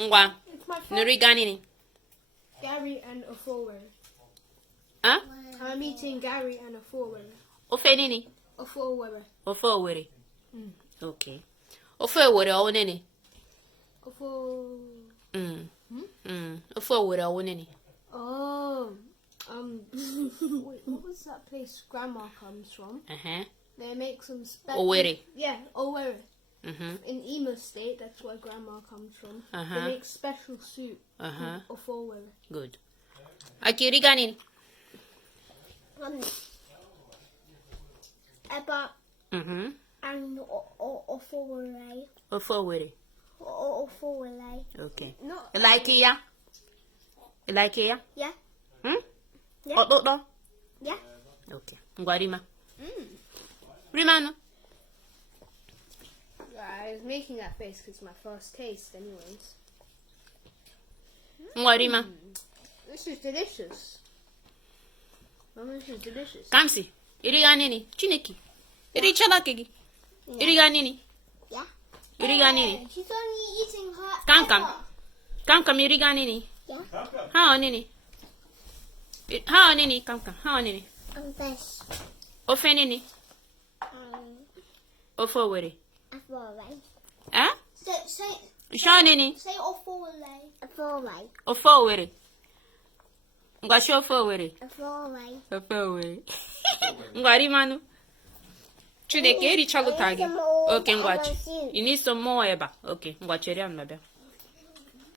Ngwa. It's my first. Nuri ganini. Gary and a forward. Huh? I'm eating Gary and a forward. Ofe nini? A forward. Ofe Owerri. Okay. Ofe Owerri ọwụ nini? A forward. Ofe Owerri ọwụ nini? Oh. Wait, what was that place Grandma comes from? They make some special. Owerri. Yeah, Owerri. In Imo State, that's where Grandma comes from. They make special soup of Owerri. Good. Akiri ganini? Eba and Owerri. Ofe Owerri. Owerri. Okay. No. You like it, yeah? You like it, yeah? Yeah. Yeah. Ọtụtụ? Yeah. Okay. Ngwa rima. Rima no? I was making that face because it's my first taste, anyways. Ngwa rima. This is delicious. Mama, this is delicious. Kamsi, iri ganini? Chineke. Iri chala kegi. Iri ganini? Yeah. Iri ganini? She's only eating her. Kam iri ganini? Yeah. Ha onini? Ha onini? Kam. Ha onini? Fish. Ofe nini? Ofe Owerri. Owerri. Eh? Say Sha onini? Owerri. Owerri. Ofe Owerri. Ngwa shi ofe Owerri. Owerri. Ofe Owerri. Ngwa rima no? Chineke eri chaguta gị. Okay, ngwa chi. You need some more eba. Okay, ngwa chere am na bịa.